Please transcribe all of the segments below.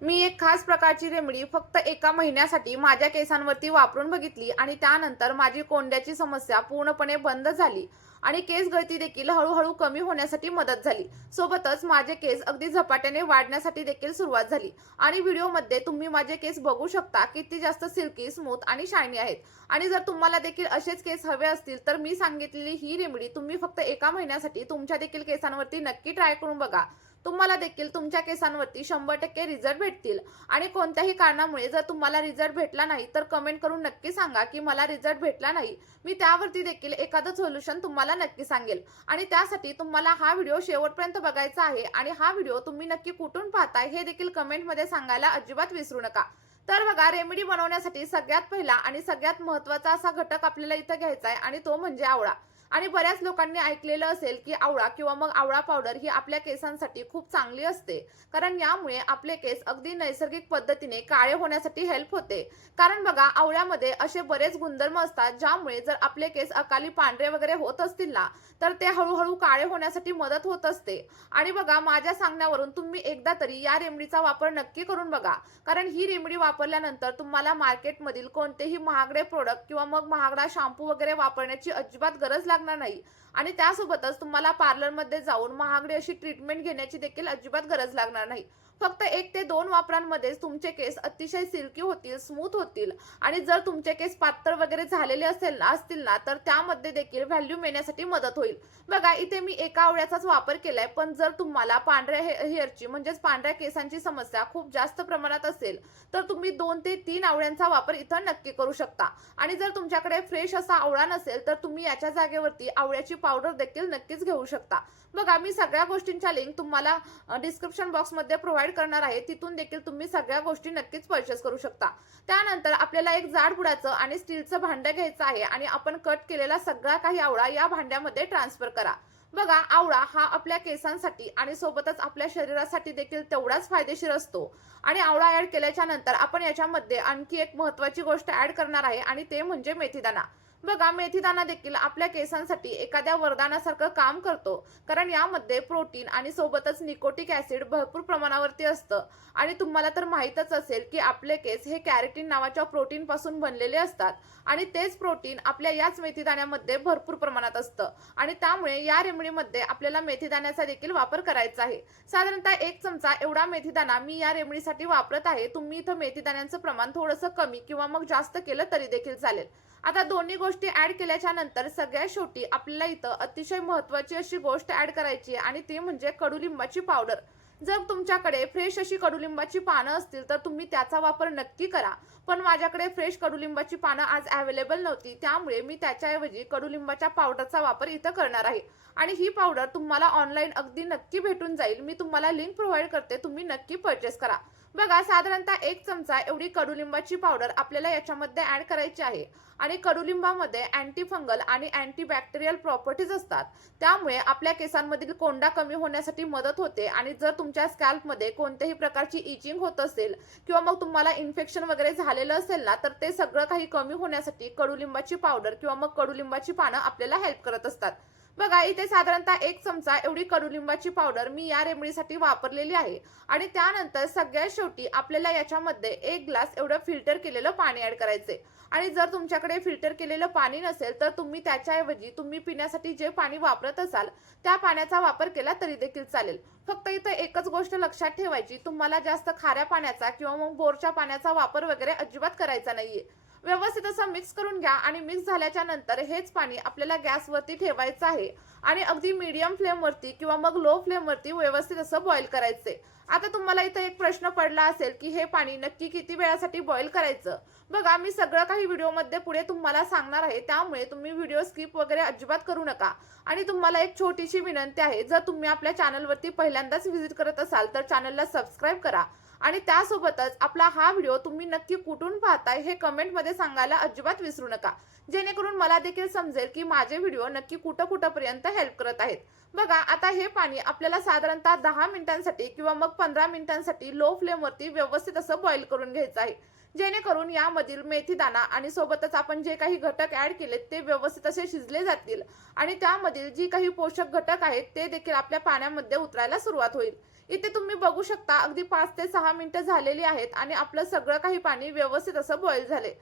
मी एक खास प्रकारची रेमेडी फक्त एका महिन्यासाठी माझ्या केसांवरती वापरून बघितली आणि त्यानंतर माझी कोंड्याची समस्या पूर्णपणे बंद झाली आणि केस गळती देखील हळूहळू कमी होण्यासाठी मदत झाली. सोबतच माझे केस अगदी झपाट्याने वाढण्यासाठी देखील सुरुवात झाली. आणि व्हिडिओमध्ये तुम्ही माझे केस बघू शकता, किती जास्त सिल्की, स्मूथ आणि शायनी आहेत. आणि जर तुम्हाला देखील असेच केस हवे असतील तर मी सांगितलेली ही रेमेडी तुम्ही फक्त एका महिन्यासाठी तुमच्या देखील केसांवरती नक्की ट्राय करून बघा. तुम्हाला देखील तुमच्या केसांवरती 100% रिझल्ट भेटतील. आणि कोणत्याही कारणामुळे जर तुम्हाला रिझल्ट भेटला नाही तर कमेंट करून नक्की सांगा की मला रिझल्ट भेटला नाही. मी त्यावरती देखील एखादं सोल्युशन तुम्हाला नक्की सांगेल. आणि त्यासाठी तुम्हाला हा व्हिडिओ शेवटपर्यंत बघायचा आहे आणि हा व्हिडिओ तुम्ही नक्की कुठून पाहताय हे देखील कमेंटमध्ये सांगायला अजिबात विसरू नका. तर बघा, रेमेडी बनवण्यासाठी सगळ्यात पहिला आणि सगळ्यात महत्त्वाचा असा घटक आपल्याला इथं घ्यायचा आहे आणि तो म्हणजे आवळा. आणि बऱ्याच लोकांनी ऐकलेलं असेल की आवळा किंवा मग आवळा पावडर ही आपल्या केसांसाठी खूप चांगली असते, कारण यामुळे आपले केस अगदी नैसर्गिक पद्धतीने काळे होण्यासाठी हेल्प होते. कारण बघा, आवळ्यामध्ये असे बरेच गुणधर्म असतात ज्यामुळे जर आपले केस अकाली पांढरे वगैरे होत असतील ना तर ते हळूहळू काळे होण्यासाठी मदत होत असते. आणि बघा, माझ्या सांगण्यावरून तुम्ही एकदा तरी या रेमेडीचा वापर नक्की करून बघा, कारण ही रेमेडी वापरल्यानंतर तुम्हाला मार्केटमधील कोणतेही महागडे प्रोडक्ट किंवा मग महागडा शॅम्पू वगैरे वापरण्याची अजिबात गरज लागणार नाही. आणि त्यासोबतच तुम्हाला पार्लरमध्ये जाऊन महागडी अशी ट्रीटमेंट घेण्याची देखील अजिबात गरज लागणार नाही. फक्त 1 ते 2 वापरांमध्येच तुमचे केस अतिशय सिल्की होतील, स्मूथ होतील. आणि जर तुमचे केस पातळ वगैरे झालेले असतील ना तर त्यामध्ये देखील व्हॅल्यूम येण्यासाठी मदत होईल. बघा, इथे मी एका आवळ्याचाच वापर केलाय, पण जर तुम्हाला पांढऱ्या हेअरची म्हणजेच पांढऱ्या केसांची समस्या खूप जास्त प्रमाणात असेल तर तुम्ही 2 ते 3 आवळ्यांचा वापर इथं नक्की करू शकता. आणि जर तुमच्याकडे फ्रेश असा आवळा नसेल तर तुम्ही याच्या जागेवरती आवळ्याची पावडर देखील नक्कीच घेऊ शकता. बघा, मी सगळ्या गोष्टींच्या लिंक तुम्हाला डिस्क्रिप्शन बॉक्समध्ये प्रोव्हाइड करणार आहे. तिथून देखील तुम्ही सगळ्या गोष्टी नक्कीच परचेस करू शकता. त्यानंतर आपल्याला एक जाड बुडाचं आणि स्टीलचं भांडं घ्यायचं आहे आणि आपण कट केलेला सगळा काही आवळा या भांड्यामध्ये ट्रान्सफर करा. बघा, आवळा हा आपल्या केसांसाठी आणि सोबतच आपल्या शरीरासाठी देखील तेवढाच फायदेशीर असतो. आणि आवळा ऍड केल्याच्या नंतर आपण याच्यामध्ये आणखी एक महत्त्वाची गोष्ट ऍड करणार आहे आणि ते म्हणजे मेथीदाणा. बघा, मेथीदाणा देखील आपल्या केसांसाठी एखाद्या वरदानासारखं काम करतो, कारण यामध्ये प्रोटीन आणि सोबतच निकोटिक ऍसिड भरपूर प्रमाणावरती असतं. आणि तुम्हाला तर माहीतच असेल की आपले केस हे कॅरेटीन नावाच्या प्रोटीन पासून बनलेले असतात आणि तेच प्रोटीन आपल्या याच मेथीदाण्यामध्ये भरपूर प्रमाणात असतं. आणि त्यामुळे या रेमेडीमध्ये आपल्याला मेथीदाण्याचा देखील वापर करायचा आहे. साधारणतः 1 चमचा एवढा मेथीदाणा मी या रेमेडीसाठी वापरत आहे. तुम्ही इथं मेथीदाण्याचं प्रमाण थोडंसं कमी किंवा मग जास्त केलं तरी देखील चालेल. आता दोन्ही गोष्टी ऍड केल्याच्या नंतर सगळ्यात शेवटी आपल्याला इथं अतिशय महत्त्वाची अशी गोष्ट ऍड करायची आहे आणि ती म्हणजे कडुलिंबाची पावडर. जर तुमच्याकडे फ्रेश अशी कडुलिंबाची पानं असतील तर तुम्ही त्याचा वापर नक्की करा. पण माझ्याकडे फ्रेश कडुलिंबाची पानं आज अवेलेबल नव्हती, त्यामुळे मी त्याच्याऐवजी कडुलिंबाच्या पावडरचा वापर इथं करणार आहे. आणि ही पावडर तुम्हाला ऑनलाईन अगदी नक्की भेटून जाईल. मी तुम्हाला लिंक प्रोव्हाइड करते, तुम्ही नक्की परचेस करा. बघा, साधारणतः 1 चमचा एवढी कडुलिंबाची पावडर आपल्याला याच्यामध्ये ऍड करायची आहे. आणि कडुलिंबामध्ये अँटी फंगल आणि अँटीबॅक्टेरियल प्रॉपर्टीज असतात, त्यामुळे आपल्या केसांमधील कोंडा कमी होण्यासाठी मदत होते. आणि जर तुमच्या स्कॅल्पमध्ये कोणत्याही प्रकारची इचिंग होत असेल किंवा मग तुम्हाला इन्फेक्शन वगैरे झालेलं असेल ना तर ते सगळं काही कमी होण्यासाठी कडुलिंबाची पावडर किंवा मग कडुलिंबाची पानं आपल्याला हेल्प करत असतात. बघा, इथे साधारणतः 1 चमचा एवढी कडुलिंबाची पावडर मी या रेमेडीसाठी वापरलेली आहे. आणि त्यानंतर सगळ्यात शेवटी आपल्याला याच्यामध्ये 1 ग्लास एवढं फिल्टर केलेलं पाणी ऍड करायचे. आणि जर तुमच्याकडे फिल्टर केलेलं पाणी नसेल तर तुम्ही त्याच्याऐवजी तुम्ही पिण्यासाठी जे पाणी वापरत असाल त्या पाण्याचा वापर केला तरी देखील चालेल. फक्त इथं एकच गोष्ट लक्षात ठेवायची, तुम्हाला जास्त खाऱ्या पाण्याचा किंवा मग बोरच्या पाण्याचा वापर वगैरे अजिबात करायचा नाहीये. व्यवस्थित असं मिक्स करून घ्या आणि मिक्स झाल्याच्या नंतर हेच पाणी आपल्याला गॅसवरती ठेवायचं आहे आणि अगदी मीडियम फ्लेमवरती किंवा मग लो फ्लेमवरती व्यवस्थित असं बॉईल करायचंय. आता तुम्हाला इथं एक प्रश्न पडला असेल की हे पाणी नक्की किती वेळासाठी बॉईल करायचं. बघा, मी सगळं काही व्हिडिओमध्ये पुढे तुम्हाला सांगणार आहे, त्यामुळे तुम्ही व्हिडिओ स्किप वगैरे अजिबात करू नका. आणि तुम्हाला एक छोटीशी विनंती आहे, जर तुम्ही आपल्या चॅनलवरती पहिल्यांदाच व्हिजिट करत असाल तर चॅनलला सबस्क्राईब करा. आणि त्यासोबतच आपला हा व्हिडिओ तुम्ही नक्की कुठून पाहताय हे कमेंटमध्ये सांगायला अजिबात विसरू नका, जेणेकरून मला देखील समजेल की माझे व्हिडिओ नक्की कुठपर्यंत हेल्प करत आहेत. बघा, आता हे पाणी आपल्याला साधारणतः 10 मिनिटांसाठी किंवा मग 15 मिनिटांसाठी लो फ्लेमवरती व्यवस्थित असं बॉईल करून घ्यायचं आहे, जेणेकरून यामधील मेथीदाणा आणि सोबतच आपण जे काही घटक ऍड केलेत ते व्यवस्थित असे शिजले जातील आणि त्यामधील जी काही पोषक घटक आहेत ते देखील आपल्या पाण्यामध्ये उतरायला सुरुवात होईल. इथे तुम्ही बघू शकता अगदी 5 ते 6 मिनिटं झालेली आहेत आणि आपलं सगळं काही पाणी व्यवस्थित असं बॉईल झाले.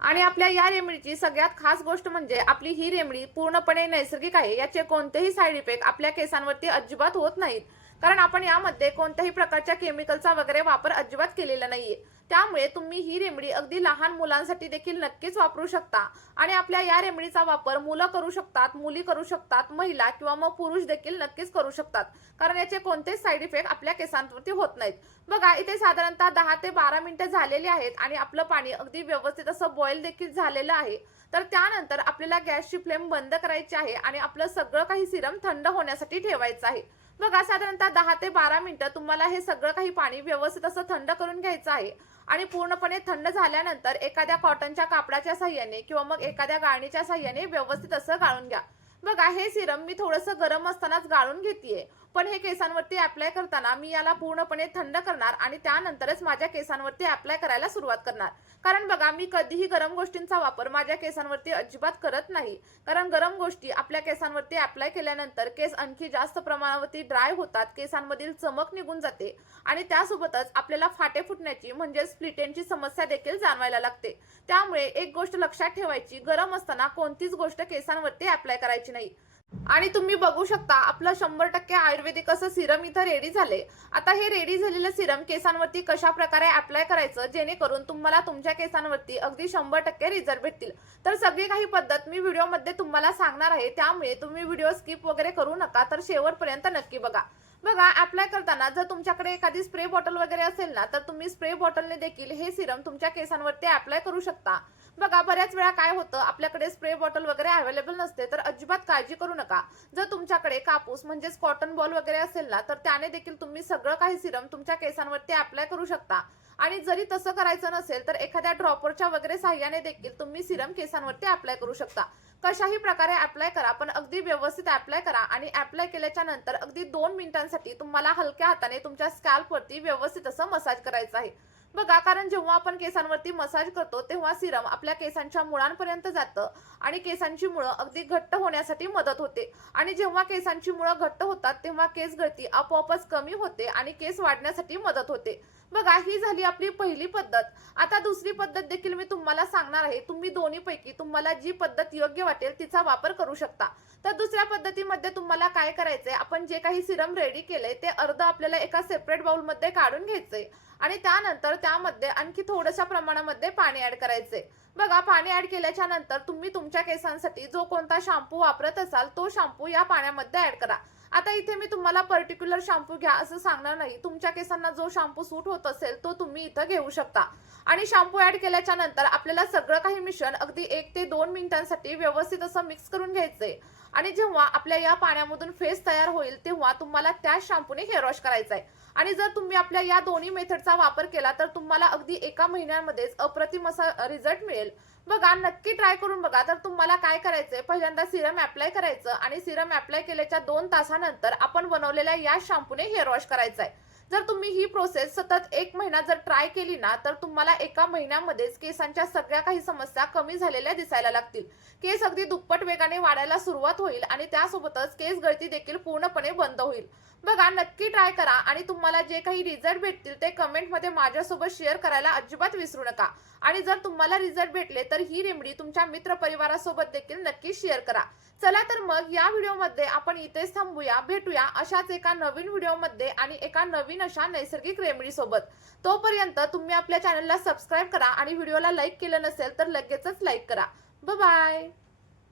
आणि आपल्या या रेमेडीची सगळ्यात खास गोष्ट म्हणजे आपली ही रेमेडी पूर्णपणे नैसर्गिक आहे. याचे कोणतेही साइड इफेक्ट आपल्या केसांवरती अजिबात होत नाहीत. कारण आपण यामध्ये कोणत्याही प्रकारच्या केमिकलचा वगैरे वापर अजिबात केलेला नाहीये. त्यामुळे तुम्ही ही रेमेडी अगदी लहान मुलांसाठी देखील नक्कीच वापरू शकता. आणि आपल्या या रेमेडीचा वापर मुलं करू शकतात, मुली करू शकतात, महिला किंवा मग पुरुष देखील नक्कीच करू शकतात. कारण याचे कोणतेच साइड इफेक्ट आपल्या केसांवरती होत नाहीत. बघा इथे साधारणतः 10 ते 12 मिनिटं झालेली आहेत आणि आपलं पाणी अगदी व्यवस्थित असं बॉईल देखील झालेलं आहे. तर त्यानंतर आपल्याला गॅसची फ्लेम बंद करायची आहे आणि आपलं सगळं काही सिरम थंड होण्यासाठी ठेवायचं आहे. बघा साधारणतः 10 ते 12 मिनिटं तुम्हाला हे सगळं काही पाणी व्यवस्थित असं थंड करून घ्यायचं आहे. आणि पूर्णपणे थंड झाल्यानंतर एखाद्या कॉटनच्या कापडाच्या साहाय्याने किंवा मग एखाद्या गाळणीच्या साहाय्याने व्यवस्थित असं गाळून घ्या. बघा हे सिरम मी थोडंसं गरम असतानाच गाळून घेतेय. पण हे केसांवरती अप्लाय करताना मी याला पूर्णपणे थंड करणार आणि त्यानंतरच माझ्या केसांवरती अप्लाय करायला सुरुवात करणार. कारण बघा मी कधीही गरम गोष्टींचा वापर माझ्या केसांवरती अजिबात करत नाही. कारण गरम गोष्टी आपल्या केसांवरती अप्लाय केल्यानंतर केस आणखी जास्त प्रमाणावरती ड्राय होतात, केसांमधील चमक निघून जाते आणि त्यासोबतच आपल्याला फाटे फुटण्याची म्हणजे स्प्लिट एंडची समस्या देखील जाणवायला लागते. त्यामुळे एक गोष्ट लक्षात ठेवायची, गरम असताना कोणतीच गोष्ट केसांवरती अप्लाय करायची नाही. आणि तुम्ही बघू शकता आपलं 100% आयुर्वेदिक असं सिरम इथं रेडी झाले. आता हे रेडी झालेलं सिरम केसांवरती कशा प्रकारे अप्लाय करायचं जेणेकरून तुम्हाला तुमच्या केसांवरती अगदी 100% रिझल्ट भेटतील. तर सगळी काही पद्धत मी व्हिडिओमध्ये तुम्हाला सांगणार आहे. त्यामुळे तुम्ही व्हिडिओ स्किप वगैरे करू नका, तर शेवटपर्यंत नक्की बघा. बघा अप्लाय करताना जर तुमच्याकडे एखादी स्प्रे बॉटल वगैरे असेल ना, तर तुम्ही स्प्रे बॉटलने देखील हे सिरम तुमच्या केसांवरती अप्लाय करू शकता. बघा बऱ्याच वेळा काय होतं आपल्याकडे स्प्रे बॉटल वगैरे अवेलेबल नसते, तर अजिबात काळजी करू नका. जर तुमच्याकडे कापूस म्हणजेच कॉटन बॉल वगैरे असेल ना, तर त्याने देखील तुम्ही सगळं काही सिरम तुमच्या केसांवरती अप्लाय करू शकता. आणि जरी तसं करायचं नसेल तर एखाद्या ड्रॉपरच्या वगैरे साह्याने देखील तुम्ही सिरम केसांवरती अप्लाय करू शकता. कशाही प्रकारे अप्लाय करा, पण अगदी व्यवस्थित अप्लाय करा. आणि अप्लाय केल्याच्या नंतर अगदी 2 मिनिटांसाठी तुम्हाला हलक्या हाताने तुमच्या स्कॅल्पवरती व्यवस्थित असं मसाज करायचं आहे. बघा कारण जेव्हा आपण केसांवरती मसाज करतो तेव्हा सिरम आपल्या केसांच्या मुळांपर्यंत जातं आणि केसांची मुळं अगदी घट्ट होण्यासाठी मदत होते. आणि जेव्हा केसांची मुळं घट्ट होतात तेव्हा केस गळती आपोआपच कमी होते आणि केस वाढण्यासाठी मदत होते. बघा ही झाली आपली पहिली पद्धत. आता दुसरी पद्धत देखील मी तुम्हाला सांगणार आहे. तुम्ही दोन्हीपैकी तुम्हाला जी पद्धत योग्य वाटेल तिचा वापर करू शकता. तर दुसऱ्या पद्धतीमध्ये तुम्हाला काय करायचंय, आपण जे काही सिरम रेडी केलंय ते अर्ध आपल्याला एका सेपरेट बाउलमध्ये काढून घ्यायचंय आणि त्यानंतर त्यामध्ये आणखी थोड्याशा प्रमाणामध्ये पाणी ऍड करायचंय. बघा पाणी ऍड केल्याच्या नंतर तुम्ही तुमच्या केसांसाठी जो कोणता शॅम्पू वापरत असाल तो शॅम्पू या पाण्यामध्ये ऍड करा. आता इथे मी तुम्हाला पर्टिक्युलर शॅम्पू घ्या असं सांगणार नाही. तुमच्या केसांना जो शॅम्पू सूट होत असेल तो तुम्ही इथं घेऊ शकता. आणि शॅम्पू ऍड केल्याच्या नंतर आपल्याला सगळं काही मिश्रण अगदी 1 ते 2 मिनिटांसाठी व्यवस्थित असं मिक्स करून घ्यायचंय. आणि जेव्हा आपल्या या पाण्यामधून फेस तयार होईल तेव्हा तुम्हाला त्या शॅम्पूने हेअर वॉश करायचा आहे. आणि जर तुम्ही आपल्या या दोन्ही मेथडचा वापर केला तर तुम्हाला अगदी 1 महिन्यामध्येच अप्रतिम असा रिझल्ट मिळेल. बघा नक्की ट्राय करून बघा. तर तुम्हाला काय करायचंय, पहिल्यांदा सिरम अप्लाय करायचं आणि सिरम अप्लाय केल्याच्या 2 तासानंतर आपण बनवलेल्या या शॅम्पूने हेअर वॉश करायचा आहे. जर तुम्ही ही प्रोसेस सतत 1 महिना जर ट्राय केली ना, तर तुम्हाला 1 महिन्यामध्येच केसांच्या सगळ्या काही समस्या कमी झालेल्या दिसायला लागतील. केस अगदी दुप्पट वेगाने वाढायला सुरुवात होईल आणि त्यासोबतच केस गळती देखील पूर्णपणे बंद होईल. बघा नक्की ट्राय करा आणि तुम्हाला जे काही रिझल्ट भेटतील ते कमेंटमध्ये माझ्यासोबत शेअर करायला अजिबात विसरू नका. आणि जर तुम्हाला रिझल्ट भेटले तर ही रेमेडी तुमच्या मित्र परिवारासोबत देखील नक्की शेअर करा. चला तर मग या व्हिडिओमध्ये आपण इथेच थांबूया. भेटूया अशाच एका नवीन व्हिडिओमध्ये आणि एका नवीन अशा नैसर्गिक रेमेडी सोबत. तोपर्यंत तुम्ही आपल्या चॅनलला सबस्क्राईब करा आणि व्हिडिओला लाईक केलं नसेल तर लगेचच लाईक करा. Bye bye.